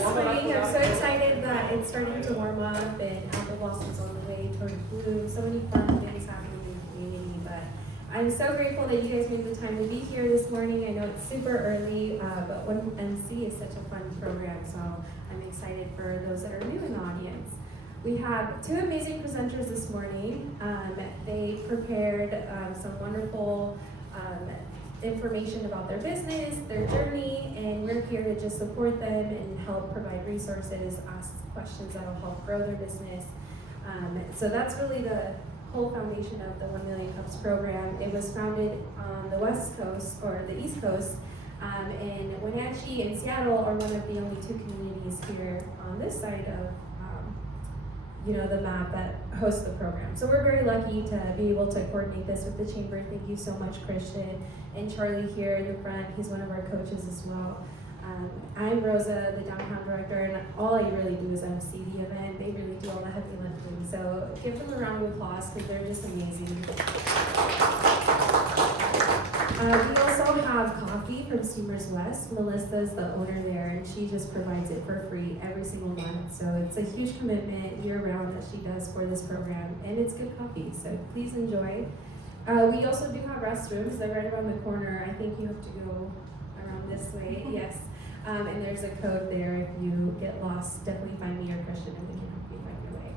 this morning. I'm so excited that it's starting to warm up and apple blossoms on the way toward bloom. So many fun things happening in the community. But I'm so grateful that you guys made the time to be here this morning. I know it's super early, but MC is such a fun program. So I'm excited for those that are new in the audience. We have two amazing presenters this morning. They prepared some wonderful information about their business, their journey, and we're here to just support them and help provide resources, ask questions that will help grow their business. So that's really the whole foundation of the 1 Million Cups program. It was founded on the West Coast, or the East Coast, and Wenatchee and Seattle are one of the only two communities here on this side of the map that hosts the program. So we're very lucky to be able to coordinate this with the chamber. Thank you so much, Christian. And Charlie here in the front, he's one of our coaches as well. I'm Rosa, the downtown director, and all I really do is MC the event. They really do all the heavy lifting. So give them a round of applause because they're just amazing. We also have coffee from Steamers West. Melissa's the owner there, and she just provides it for free every single month. So it's a huge commitment year-round that she does for this program, and it's good coffee, so please enjoy. We also do have restrooms. They're right around the corner. I think you have to go around this way, yes. And there's a code there if you get lost. Definitely find me or Christian, and we can help you find your way.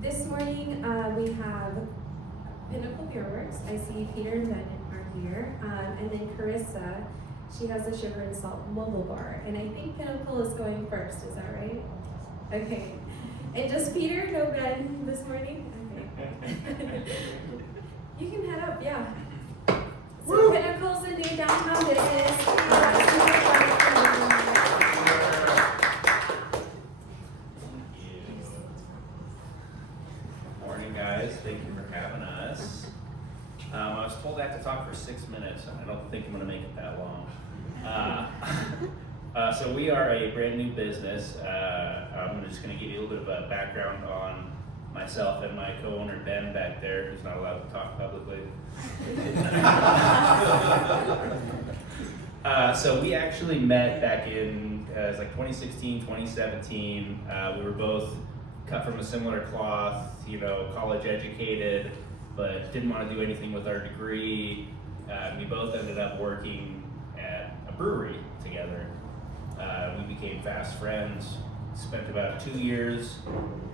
This morning, we have Pinnacle Beerworks. I see Peter and Ben are here. And then Carissa, she has a sugar and salt mobile bar. And I think Pinnacle is going first, is that right? Okay. And just Peter, no Ben this morning? Okay. You can head up, yeah. So Woo! Pinnacle's a new downtown business. Morning, guys. Thank you for having us. I was told I have to talk for 6 minutes, and I don't think I'm going to make it that long. So we are a brand new business. I'm just going to give you a little bit of a background on myself and my co-owner Ben back there, who's not allowed to talk publicly. So we actually met back in it was like 2016, 2017. We were both cut from a similar cloth, college educated, but didn't want to do anything with our degree. We both ended up working at a brewery together. We became fast friends, spent about 2 years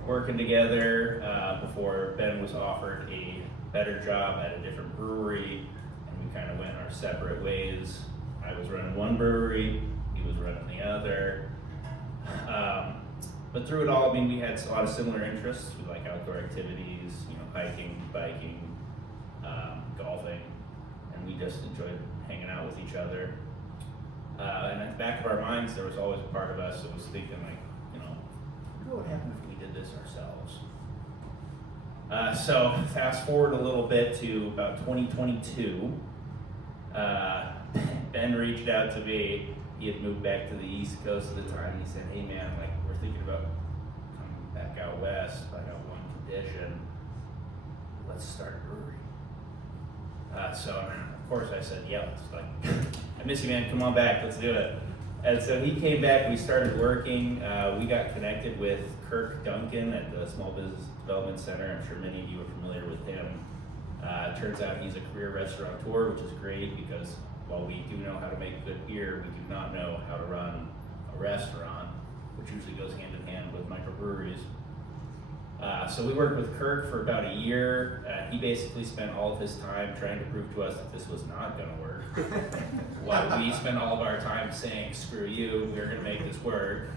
working together before Ben was offered a better job at a different brewery, and we kind of went our separate ways. I was running one brewery, he was running the other. But through it all, we had a lot of similar interests. We like outdoor activities, hiking, biking, golfing, and we just enjoyed hanging out with each other. And at the back of our minds, there was always a part of us that was thinking, what would happen if we did this ourselves? So fast forward a little bit to about 2022. Ben reached out to me. He had moved back to the East Coast at the time. He said, "Hey man, we're thinking about coming back out west. I got one condition. Let's start a brewery." So of course I said, "Yeah, I miss you, man. Come on back. Let's do it." And so he came back, we started working. We got connected with Kirk Duncan at the Small Business Development Center. I'm sure many of you are familiar with him. Turns out he's a career restaurateur, which is great because while we do know how to make good beer, we do not know how to run a restaurant, which usually goes hand in hand with microbreweries. So we worked with Kirk for about a year. He basically spent all of his time trying to prove to us that this was not going to work. While we spent all of our time saying, "Screw you, we're going to make this work."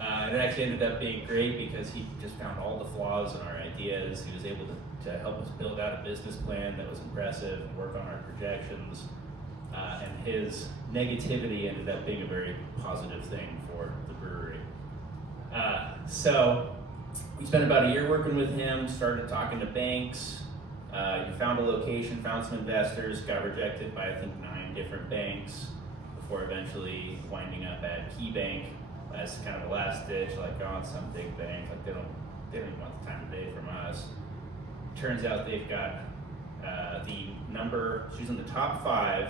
It actually ended up being great because he just found all the flaws in our ideas. He was able to help us build out a business plan that was impressive and work on our projections. And his negativity ended up being a very positive thing for the brewery. So we spent about a year working with him, started talking to banks, found a location, found some investors, got rejected by I think 9 different banks before eventually winding up at KeyBank as kind of the last ditch, on some big bank, they don't even want the time of day from us. Turns out they've got she's in the top 5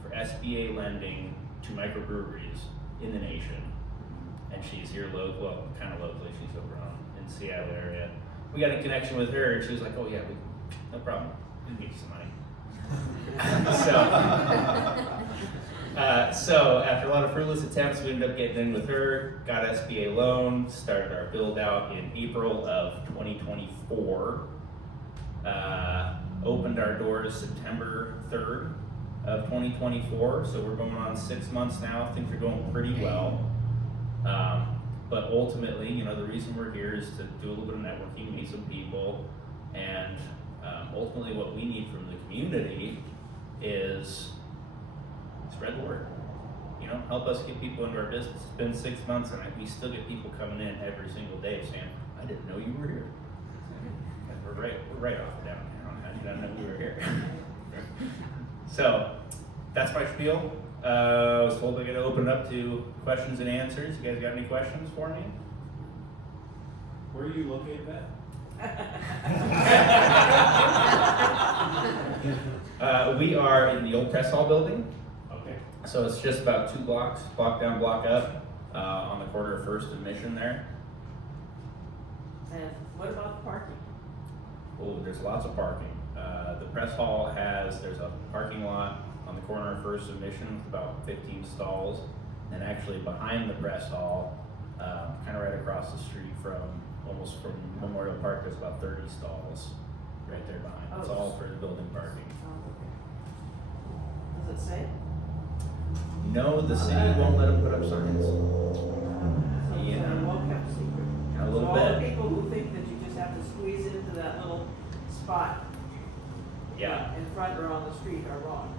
for SBA lending to microbreweries in the nation. And and she's here well, kind of locally. She's over in the Seattle area. We got in connection with her, and she was like, "Oh yeah, no problem. We can get you some money." So after a lot of fruitless attempts, we ended up getting in with her, got SBA loan, started our build out in April of 2024. Opened our doors September 3rd of 2024, so we're going on 6 months now. Things are going pretty well. But ultimately, the reason we're here is to do a little bit of networking, meet some people, and ultimately what we need from the community is spread the word. Help us get people into our business. It's been 6 months and we still get people coming in every single day saying, "I didn't know you were here." And we're right off downtown. How did you not know we were here? So that's my spiel. I was told I'm going to open it up to questions and answers. You guys got any questions for me? Where are you located at? We are in the old press hall building. Okay. So it's just about 2 blocks, block down, block up, on the corner of First and Mission there. And what about the parking? Oh, there's lots of parking. The press hall there's a parking lot on the corner of First and Mission with about 15 stalls. And actually behind the press hall, kind of right across the street from Memorial Park, there's about 30 stalls right there behind. It's all for the building parking. Does it say? No, the city won't let them put up signs. So Yeah. it's a well-kept secret. A little So all bit. the people who think that you just have to squeeze into that little spot Yeah. in front or on the street are wrong.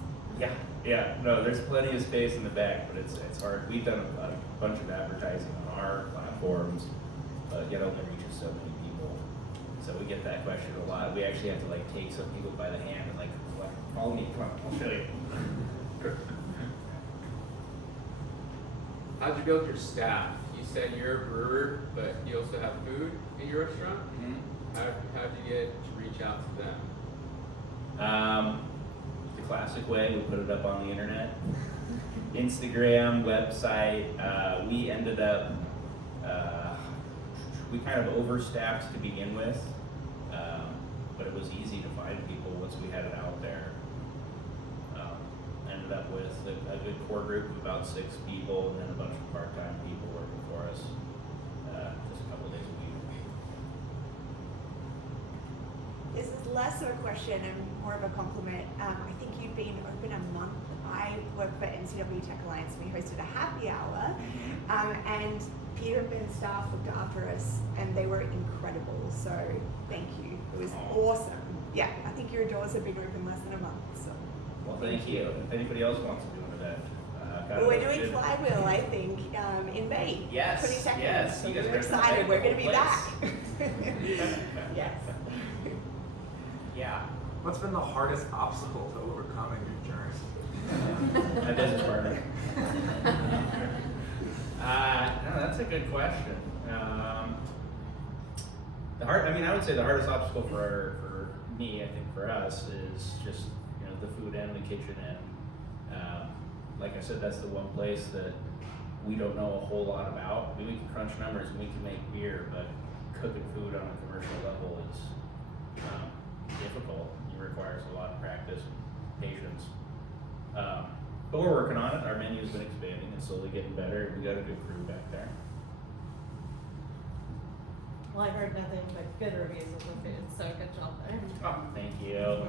Yeah. No, there's plenty of space in the back, but it's hard. We've done a bunch of advertising on our platforms, but it only reaches so many people. So we get that question a lot. We actually have to take some people by the hand and follow me. Come on, I'll show you. How'd you build your staff? You said you're a brewer, but you also have food in your restaurant. Mm-hmm. How'd you get to reach out to them? The classic way, we put it up on the internet. Instagram, website. We ended up, we kind of overstaffed to begin with, but it was easy to find people once we had it out there. Ended up with a good core group of about 6 people and then a bunch of part-time people working for us just a couple of days a week. This is less of a question and more of a compliment. I think you've been open a month. I work for NCW Tech Alliance. We hosted a happy hour, and Peter and Ben's staff looked after us, and they were incredible. So thank you. It was awesome. Yeah, I think your doors have been open less than a month. So. Well, thank you. If anybody else wants to do an event, We're doing Flywheel, I think, in May. Yes, 22nd. yes. So You guys we're are excited. We're going to be place. back. Yes. Yeah. What's been the hardest obstacle to overcome in your journey? My business partner. No, that's a good question. I would say the hardest obstacle for me, I think for us, is just the food end, the kitchen end. Like I said, that's the one place that we don't know a whole lot about. We can crunch numbers and we can make beer, but cooking food on a commercial level is difficult. It requires a lot of practice and patience. But we're working on it. Our menu's been expanding and slowly getting better. We got a good crew back there. Well, I heard nothing but good reviews of the food, so good job there. Oh, thank you.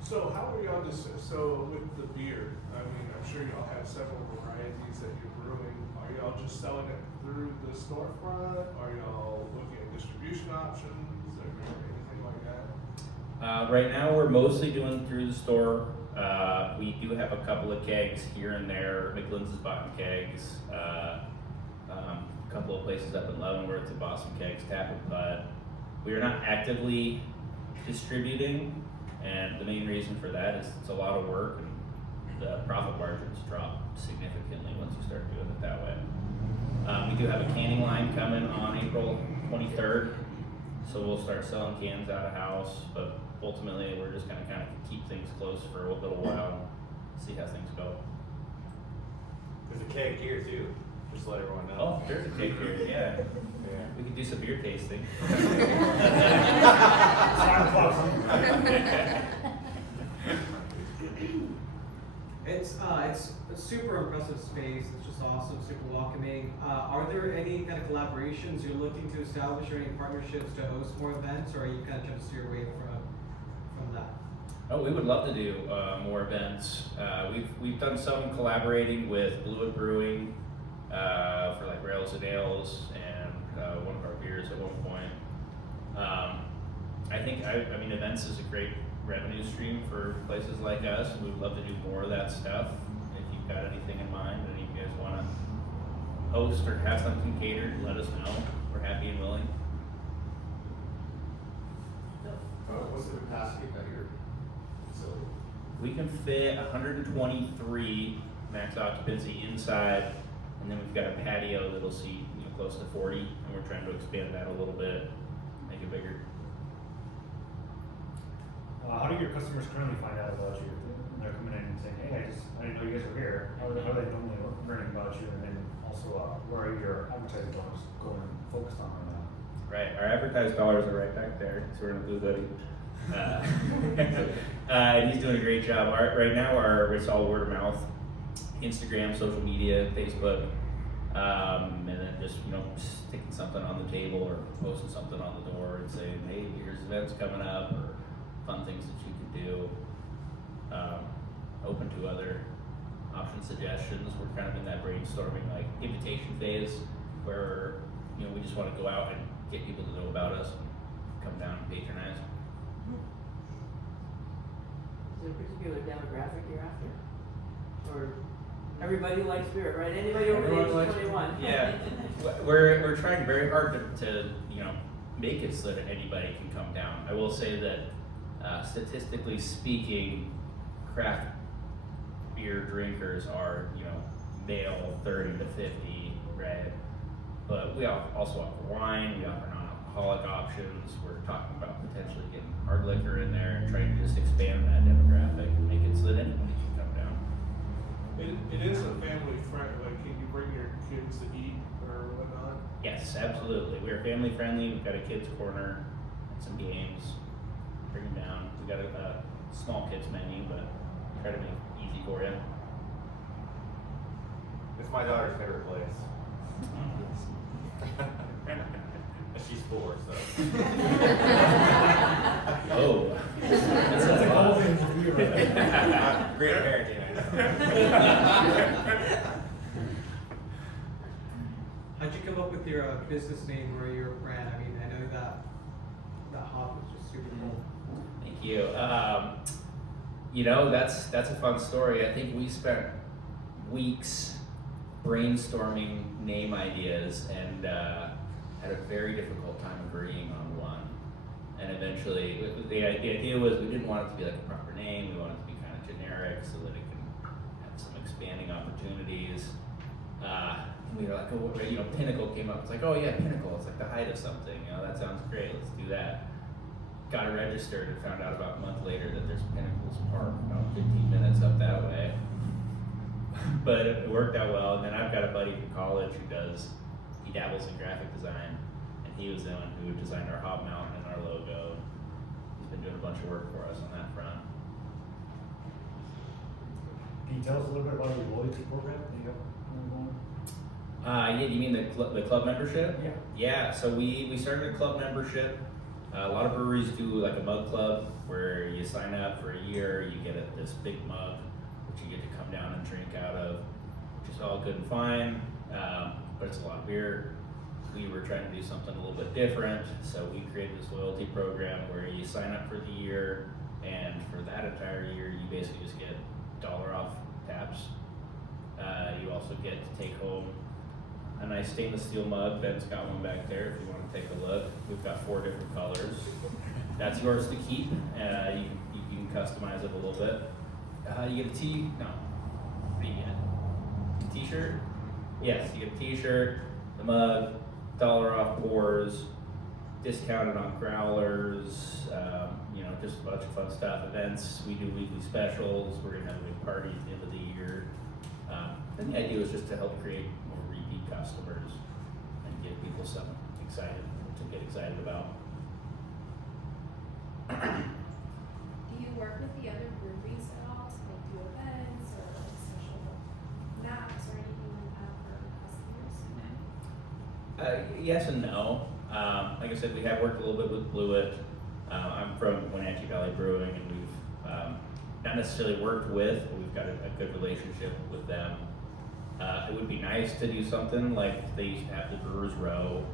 So how are y'all so with the beer, I'm sure y'all have several varieties that you're brewing. Are y'all just selling it through the storefront? Are y'all looking at distribution options or anything like that? Right now we're mostly doing through the store. We do have a couple of kegs here and there. McLinn's has bought kegs. A couple of places up in Leavenworth have bought some kegs, Tap and Putt. We are not actively distributing, and the main reason for that is it's a lot of work and the profit margins drop significantly once you start doing it that way. We do have a canning line coming on April 23rd, so we'll start selling cans out of house, but ultimately we're just going to kind of keep things close for a little while and see how things go. There's a keg here too. Just let everyone know. Oh, there's a cake here, yeah. Yeah. We could do some beer tasting. It's a super impressive space. It's just awesome, super welcoming. Are there any kind of collaborations you're looking to establish or any partnerships to host more events, or are you kind of trying to steer away from that? Oh, we would love to do more events. We've done some collaborating with Blewett Brewing for like Rails and Ales and one of our beers at one point. I mean, events is a great revenue stream for places like us, and we'd love to do more of that stuff. If you've got anything in mind and you guys want to host or have something catered, let us know. We're happy and willing. What's the capacity of your facility? We can fit 123 max occupancy inside, and then we've got a patio that'll seat close to 40, and we're trying to expand that a little bit, make it bigger. How do your customers currently find out about you? They're coming in and saying, "Hey, I didn't know you guys were here." How are they normally learning about you? And then also, where are your advertising dollars going focused on right now? Right, our advertised dollars are right back there, so we're in a blue hoodie. And he's doing a great job. Right now, it's all word of mouth, Instagram, social media, Facebook, and then just sticking something on the table or posting something on the door and saying, "Hey, here's events coming up," or fun things that you can do. Open to other option suggestions. We're kind of in that brainstorming, like invitation phase, where we just want to go out and get people to know about us and come down and patronize. Is there a particular demographic you're after? Or everybody likes beer, right? Anybody over the age of 21? Yeah, we're trying very hard to make it so that anybody can come down. I will say that statistically speaking, craft beer drinkers are male 30 to 50, right? But we also offer wine, we offer non-alcoholic options. We're talking about potentially getting hard liquor in there and trying to just expand that demographic and make it so that anybody can come down. It is a family friend. Like, can you bring your kids to eat or whatnot? Yes, absolutely. We're family friendly. We've got a kids corner and some games. Bring them down. We got a small kids menu, but try to make it easy for you. It's my daughter's favorite place. She's 4, so. Oh, That's a whole thing to do, right? Great parenting, I know. How'd you come up with your business name or your brand? I mean, I know that hop is just super cool. thank you. That's a fun story. I think we spent weeks brainstorming name ideas and had a very difficult time agreeing on one. And eventually, the idea was we didn't want it to be like a proper name. We wanted it to be kind of generic so that it can have some expanding opportunities. And we were like, Pinnacle came up. It's like, oh yeah, Pinnacle. It's like the height of something. That sounds great. Let's do that. Got it registered and found out about a month later that there's Pinnacles Park about 15 minutes up that way. But it worked out well. And then I've got a buddy from college he dabbles in graphic design, and he was the one who designed our hop mount and our logo. He's been doing a bunch of work for us on that front. Can you tell us a little bit about your loyalty program that you have going on? Yeah, you mean the club membership? Yeah. Yeah, so we started a club membership. A lot of breweries do like a mug club where you sign up for a year, you get this big mug, which you get to come down and drink out of, which is all good and fine, but it's a lot of beer. We were trying to do something a little bit different, so we created this loyalty program where you sign up for the year, and for that entire year, you basically just get $1 off taps. You also get to take home a nice stainless steel mug. Ben's got one back there if you want to take a look. We've got 4 different colors. That's yours to keep. You can customize it a little bit. You get what do you get? A t-shirt? Yes, you get a t-shirt, the mug, $1 off pours, discounted on growlers, just a bunch of fun stuff. Events, we do weekly specials. We're gonna have a big party at the end of the year. And the idea was just to help create more repeat customers and give people something excited to get excited about. Do you work with the other breweries at all to like do events or like social maps or anything like that for customers? Yes and no. Like I said, we have worked a little bit with Blewett. I'm from Wenatchee Valley Brewing, and we've not necessarily worked with, but we've got a good relationship with them. It would be nice to do something like they used to have the Brewers Row,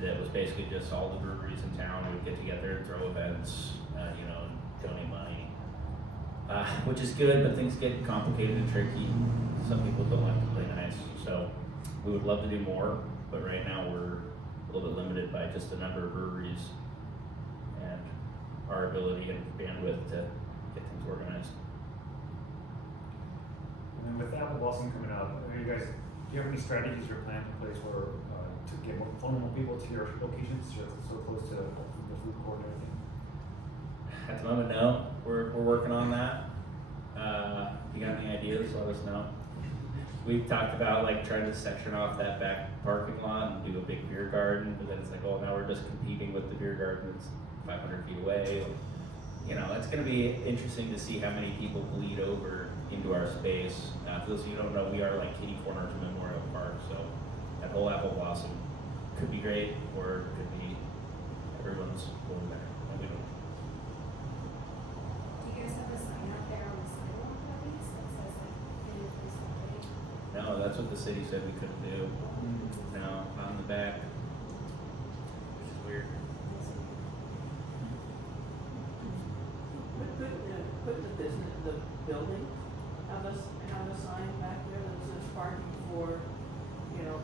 that was basically just all the breweries in town would get together and throw events, you know, and donate money, which is good, but things get complicated and tricky. Some people don't like to play nice, so we would love to do more, but right now we're a little bit limited by just the number of breweries and our ability and bandwidth to get things organized. And then with Apple Blossom coming up, are you guys, do you have any strategies or plans in place for to get more, funnel more people to your locations? You're so close to the food court and everything. At the moment, no. We're working on that. If you got any ideas, let us know. We've talked about like trying to section off that back parking lot and do a big beer garden, but then it's like, oh, now we're just competing with the beer garden that's 500 feet away. You know, it's going to be interesting to see how many people bleed over into our space. For those of you who don't know, we are like kitty corner to Memorial Park, so that whole Apple Blossom could be great, or it could be everyone's going there. And we don't. Do you guys have a sign out there on the sidewalk at least that says like any place to play? No, that's what the city said we couldn't do. No, not in the back, which is weird. Could the business, the building have a sign back there that says parking for, you know,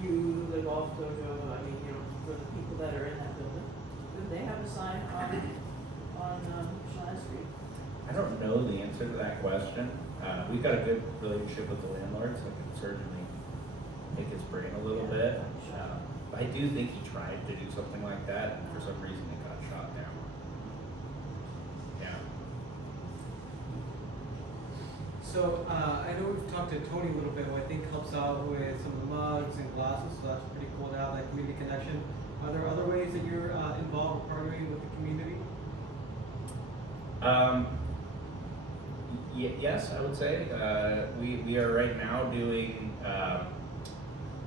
you, the golf dojo, I mean, you know, for the people that are in that building? Could they have a sign on Shannon Street? I don't know the answer to that question. We've got a good relationship with the landlord, so I can certainly pick his brain a little bit. I do think he tried to do something like that, and for some reason it got shot down. Yeah. So I know we've talked to Tony a little bit, who I think helps out with some of the mugs and glasses, so that's pretty cool to have that community connection. Are there other ways that you're involved with partnering with the community? Yes, I would say. We are right now doing,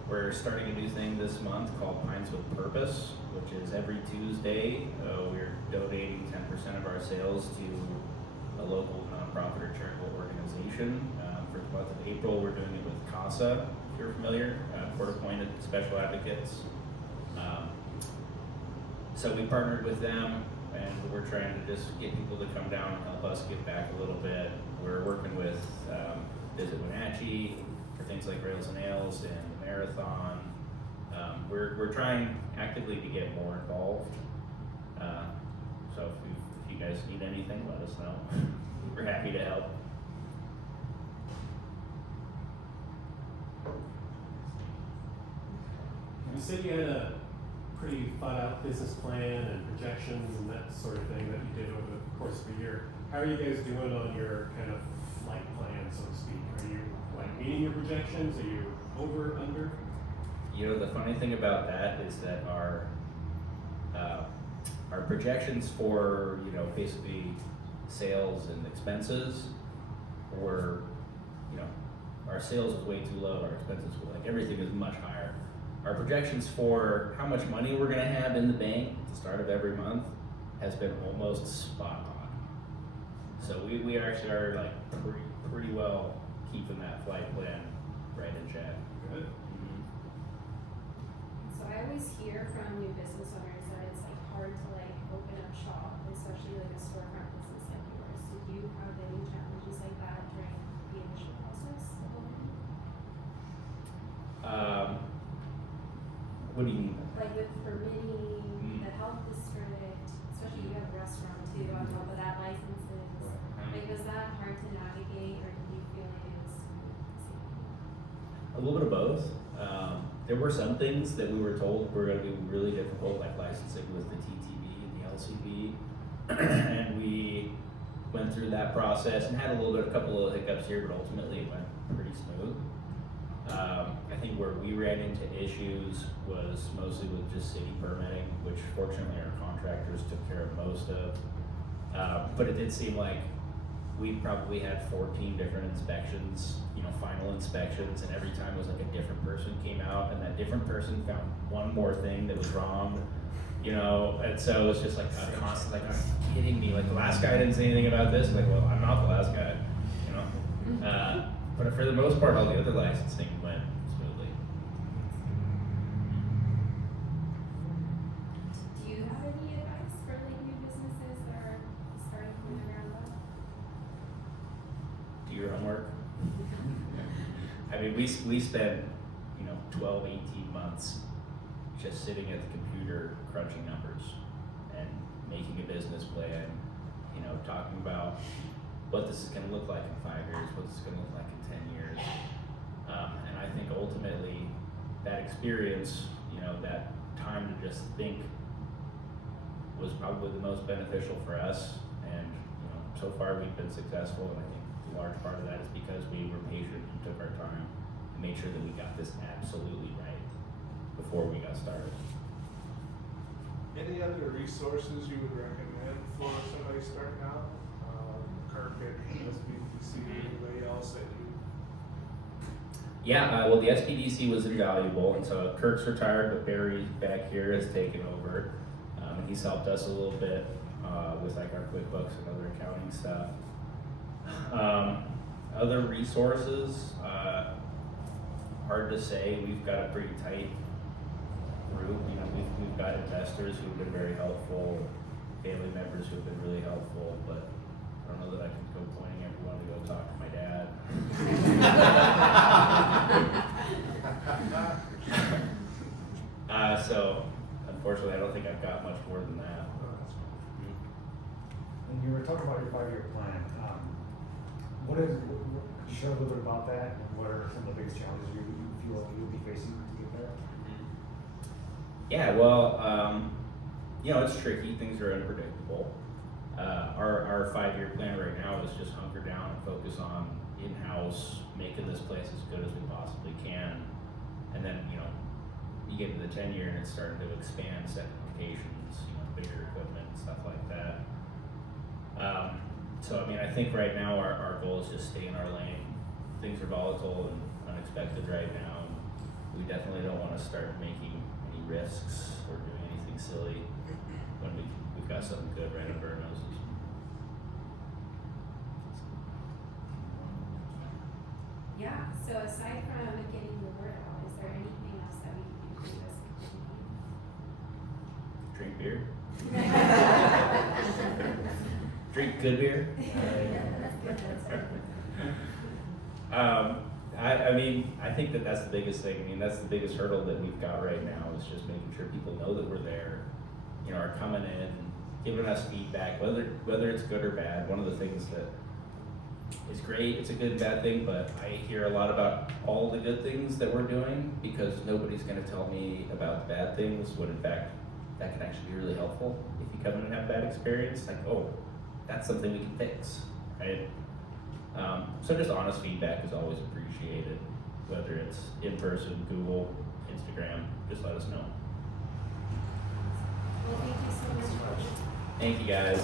we're starting a new thing this month called Pines with Purpose, which is every Tuesday. We're donating 10% of our sales to a local nonprofit or charitable organization. For the month of April, we're doing it with CASA, if you're familiar, court-appointed special advocates. So we partnered with them, and we're trying to just get people to come down and help us give back a little bit. We're working with Visit Wenatchee for things like Rails and Ales and the Marathon. We're trying actively to get more involved. So if you guys need anything, let us know. We're happy to help. You said you had a pretty thought out business plan and projections and that sort of thing that you did over the course of a year. How are you guys doing on your kind of flight plan, so to speak? Are you like meeting your projections? Are you over, under? You know, the funny thing about that is that our projections for, you know, basically sales and expenses were, you know, our sales was way too low, our expenses were like, everything is much higher. Our projections for how much money we're gonna have in the bank at the start of every month has been almost spot on. So we actually are like pretty well keeping that flight plan right in check. Good. So I always hear from new business owners that it's like hard to like open up shop, especially like a storefront business like yours. Did you have any challenges like that during the initial process of opening? What do you mean? Like with permitting, the health district, especially you have a restaurant too, on top of that licenses. Like was that hard to navigate, or did you feel like it was easy? A little bit of both. There were some things that we were told were going to be really difficult, like licensing with the TTB and the LCB, and we went through that process and had a couple of hiccups here, but ultimately it went pretty smooth. I think where we ran into issues was mostly with just city permitting, which fortunately our contractors took care of most of. But it did seem like we probably had 14 different inspections, final inspections, and every time it was like a different person came out, and that different person found one more thing that was wrong, and so it's just like a constant, like, are you kidding me? Like, the last guy didn't say anything about this. Like, well, I'm not the last guy, But for the most part, all the other licensing went smoothly. Do you have any advice for like new businesses that are starting from the ground up? Do your homework. I mean, we spent 12, 18 months just sitting at the computer crunching numbers and making a business plan, talking about what this is going to look like in 5 years, what this is going to look like in 10 years. And I think ultimately that experience, that time to just think was probably the most beneficial for us. And so far we've been successful, and I think a large part of that is because we were patient and took our time and made sure that we got this absolutely right before we got started. Any other resources you would recommend for somebody starting out? Kirk at SBDC, anybody else that you? Yeah, well, the SPDC was invaluable, and so Kirk's retired, but Barry back here has taken over. And he's helped us a little bit with like our QuickBooks and other accounting stuff. Other resources, hard to say. We've got a pretty tight group. We've got investors who've been very helpful, family members who've been really helpful, but I don't know that I can go pointing everyone to go talk to my dad. So unfortunately, I don't think I've got much more than that. When you were talking about your 5-year plan, could you share a little bit about that, and what are some of the biggest challenges you feel like you'll be facing to get there? Yeah, well, it's tricky. Things are unpredictable. Our 5-year plan right now is just hunker down and focus on in-house, making this place as good as we possibly can. And then, you get to the 10-year and it's starting to expand second locations, bigger equipment, stuff like that. So, I think right now our goal is just stay in our lane. Things are volatile and unexpected right now. We definitely don't want to start making any risks or doing anything silly when we've got something good right under our noses. Yeah, so aside from getting the word out, is there anything else that we can do as a Drink beer. Drink good beer. I think that's the biggest thing. That's the biggest hurdle that we've got right now is just making sure people know that we're there, are coming in, giving us feedback, whether it's good or bad. One of the things that is great, it's a good and bad thing, but I hear a lot about all the good things that we're doing because nobody's going to tell me about the bad things when in fact that can actually be really helpful. If you come in and have a bad experience, like, oh, that's something we can fix, right? So just honest feedback is always appreciated, whether it's in person, Google, Instagram, just let us know. Well, thank you so much. Thank you guys.